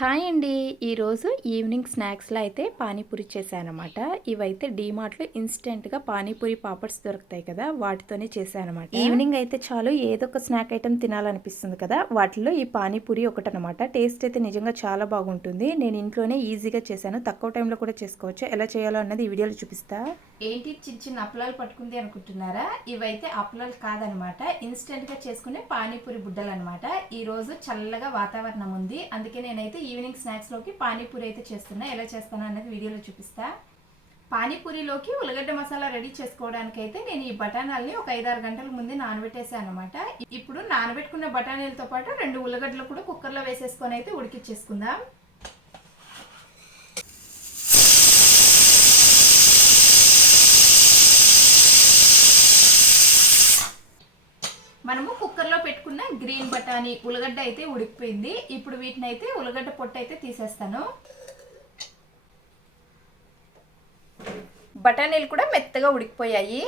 Hi అండి. ఈరోజు evening స్నాక్స్లో అయితే పానీపూరి చేశానమాట. ఇవైతే డీమార్ట్లో ఇన్స్టెంట్గా పానీపూరి పాపడ్స్ దొరుకుతాయి కదా వాటితోనే చేశానమాట. ఈవినింగ్ అయితే చాలు ఏదో ఒక స్నాక్ ఐటమ్ తినాలనిపిస్తుంది కదా వాటిలో ఈ పానీపూరి ఒకటనమాట. టేస్ట్ అయితే నిజంగా చాలా బాగుంటుంది. నేను ఇంట్లోనే ఈజీగా చేశాను. తక్కువ టైంలో కూడా చేసుకోవచ్చు. ఎలా చేయాలో అన్నది ఈ వీడియోలో చూపిస్తా. ఏంటి చిన్న చిన్న అప్పలాలు పట్టుకుంది అనుకుంటున్నారా? ఇవైతే అప్పలాలు కాదనమాట. ఇన్స్టెంట్గా చేసుకునే పానీపూరి బుడ్డలు అనమాట ఈ రోజు చల్లగా వాతావరణం ఉంది. అందుకే నేనైతే ఈవినింగ్ స్నాక్స్లోకి పానీపూరి అయితే చేస్తున్నా. ఎలా చేస్తాను అనేది వీడియోలో చూపిస్తా. పానీపూరిలోకి ఉల్లగడ్డ మసాలా రెడీ చేసుకోవడానికి అయితే నేను ఈ బఠానాల్ని ఒక ఐదారు గంటల ముందే నానబెట్టేసాను అనమాట ఇప్పుడు నానబెట్టుకున్న బఠానీలతో పాటు రెండు ఉల్లగడ్డలు కూడా కుక్కర్లో వేసేసుకొని అయితే ఉడికిచ్చేసుకుందాం. మనము కుక్కర్లో పెట్టుకున్న గ్రీన్ బఠానీ ఉలగడ్డ అయితే ఉడికిపోయింది. ఇప్పుడు వీటిని అయితే ఉలగడ్డ పొట్టు అయితే తీసేస్తాను. బఠానీలు కూడా మెత్తగా ఉడికిపోయాయి.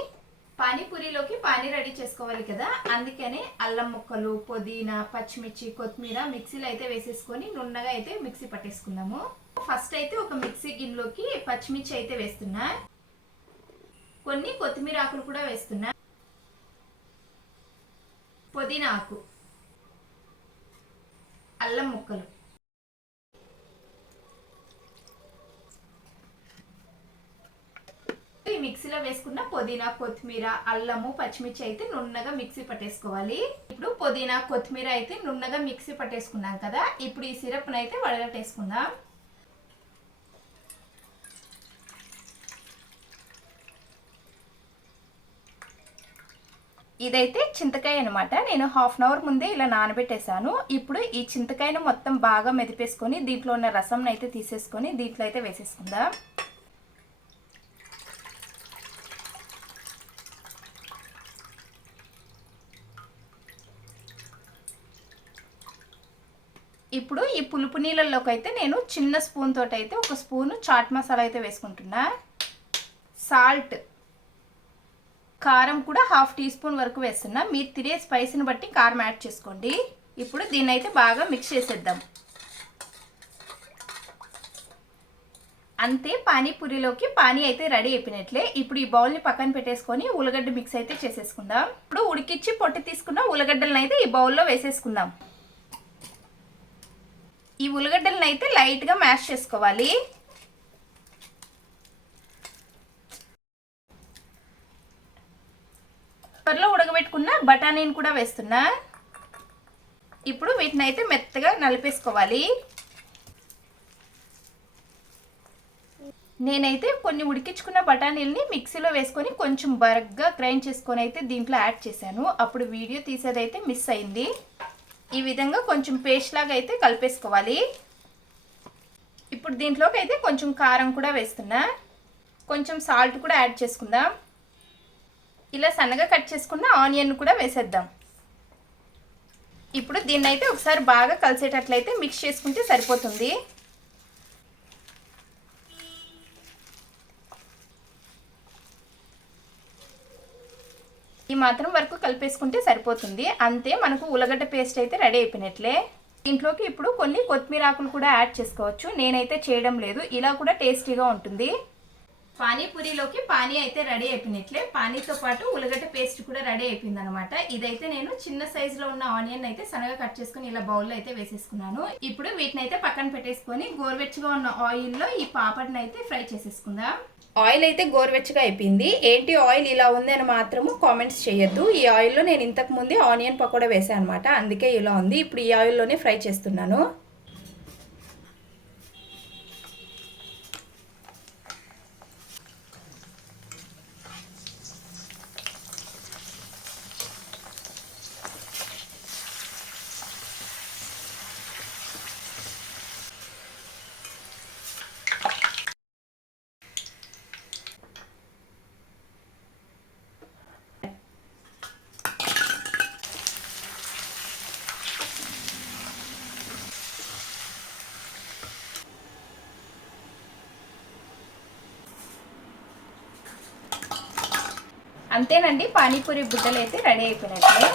పానీపూరిలోకి పానీ రెడీ చేసుకోవాలి కదా. అందుకని అల్లం ముక్కలు పుదీనా పచ్చిమిర్చి కొత్తిమీర మిక్సీలో అయితే వేసేసుకొని నున్నగా అయితే మిక్సీ పట్టేసుకుందాము. ఫస్ట్ అయితే ఒక మిక్సీ గిన్నెలోకి పచ్చిమిర్చి అయితే వేస్తున్నా. కొన్ని కొత్తిమీర ఆకులు కూడా వేస్తున్నా. పుదీనా ఆకు అల్లం ముక్కలు. ఈ మిక్సీలో వేసుకున్న పుదీనా కొత్తిమీర అల్లము పచ్చిమిర్చి అయితే నున్నగా మిక్సీ పట్టేసుకోవాలి. ఇప్పుడు పుదీనా కొత్తిమీర అయితే నున్నగా మిక్సీ పట్టేసుకున్నాం కదా ఇప్పుడు ఈ సిరప్ను అయితే వడగట్టేసుకుందాం ఇదైతే చింతకాయ అనమాట నేను హాఫ్ అన్ అవర్ ముందే ఇలా నానబెట్టేశాను. ఇప్పుడు ఈ చింతకాయను మొత్తం బాగా మెదిపేసుకొని దీంట్లో ఉన్న రసం అయితే తీసేసుకొని దీంట్లో అయితే వేసేసుకుందాం. ఇప్పుడు ఈ పులుపు నీళ్ళల్లోకి అయితే నేను చిన్న స్పూన్ తోటి అయితే ఒక స్పూను చాట్ మసాలా అయితే వేసుకుంటున్నా. సాల్ట్ కారం కూడా హాఫ్ టీ స్పూన్ వరకు వేస్తున్నా. మీరు తినే స్పైస్ని బట్టి కారం యాడ్ చేసుకోండి. ఇప్పుడు దీన్ని అయితే బాగా మిక్స్ చేసేద్దాం. అంతే పానీపూరిలోకి పానీ అయితే రెడీ అయిపోయినట్లే. ఇప్పుడు ఈ బౌల్ని పక్కన పెట్టేసుకొని ఉలగడ్డ మిక్స్ అయితే చేసేసుకుందాం. ఇప్పుడు ఉడికిచ్చి పొట్టి తీసుకున్న ఉలగడ్డలను అయితే ఈ బౌల్లో వేసేసుకుందాం. ఈ ఉలగడ్డలను అయితే లైట్గా మ్యాష్ చేసుకోవాలి. కుక్కర్లో ఉడకబెట్టుకున్న బఠానీని కూడా వేస్తున్నా. ఇప్పుడు వీటిని అయితే మెత్తగా నలిపేసుకోవాలి. నేనైతే కొన్ని ఉడికించుకున్న బఠానీలని మిక్సీలో వేసుకొని కొంచెం బరగ్గా గ్రైండ్ చేసుకొని అయితే దీంట్లో యాడ్ చేశాను. అప్పుడు వీడియో తీసేదైతే మిస్ అయింది. ఈ విధంగా కొంచెం పేస్ట్ లాగా అయితే కలిపేసుకోవాలి. ఇప్పుడు దీంట్లోకి అయితే కొంచెం కారం కూడా వేస్తున్నా. కొంచెం సాల్ట్ కూడా యాడ్ చేసుకుందాం. ఇలా సన్నగా కట్ చేసుకున్న ఆనియన్ కూడా వేసేద్దాం. ఇప్పుడు దీన్ని అయితే ఒకసారి బాగా కలిసేటట్లయితే మిక్స్ చేసుకుంటే సరిపోతుంది. ఈ మాత్రం వరకు కలిపేసుకుంటే సరిపోతుంది. అంతే మనకు ఉల్లగడ్డ పేస్ట్ అయితే రెడీ అయిపోయినట్లే. దీంట్లోకి ఇప్పుడు కొన్ని కొత్తిమీర ఆకులు కూడా యాడ్ చేసుకోవచ్చు. నేనైతే చేయడం లేదు. ఇలా కూడా టేస్టీగా ఉంటుంది. పానీపూరిలోకి పానీ అయితే రెడీ అయిపోయినట్లే. పానీతో పాటు ఉల్లగడ్డ పేస్ట్ కూడా రెడీ అయిపోయింది అనమాట ఇదైతే నేను చిన్న సైజ్లో ఉన్న ఆనియన్ అయితే సన్నగా కట్ చేసుకుని ఇలా బౌల్లో అయితే వేసేసుకున్నాను. ఇప్పుడు వీటిని అయితే పక్కన పెట్టేసుకొని గోరువెచ్చగా ఉన్న ఆయిల్లో ఈ పాపడ్ని అయితే ఫ్రై చేసేసుకుందాం. ఆయిల్ అయితే గోరువెచ్చగా అయిపోయింది. ఏంటి ఆయిల్ ఇలా ఉంది అని మాత్రము కామెంట్స్ చేయొద్దు. ఈ ఆయిల్లో నేను ఇంతకు ముందే ఆనియన్ పకోడా వేసాను అనమాట అందుకే ఇలా ఉంది. ఇప్పుడు ఈ ఆయిల్లోనే ఫ్రై చేస్తున్నాను. అంతేనండి పానీపూరి బుడ్డలు అయితే రెడీ అయిపోయినట్లే.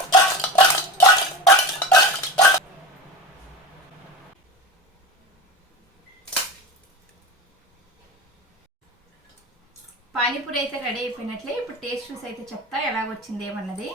పానీపూరి అయితే రెడీ అయిపోయినట్లే. ఇప్పుడు టేస్ట్ చూసి అయితే చెప్తా ఎలాగొచ్చింది ఏమన్నది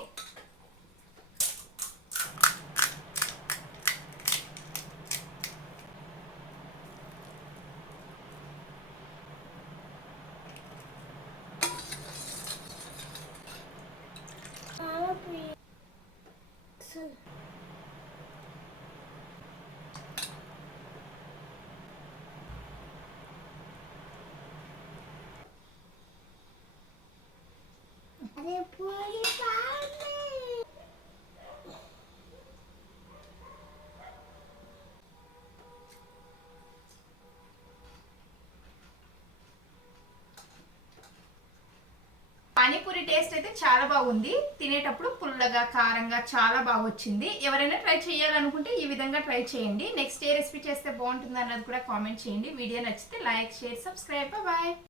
టేస్ట్ అయితే చాలా బాగుంది. తినేటప్పుడు పుల్లగా కారంగా చాలా బాగా వచ్చింది. ఎవరైనా ట్రై చేయాలనుకుంటే ఈ విధంగా ట్రై చేయండి. నెక్స్ట్ ఏ రెసిపీ చేస్తే బాగుంటుంది అన్నది కూడా కామెంట్ చేయండి. వీడియో నచ్చితే లైక్ షేర్ సబ్స్క్రైబ్. బాయ్.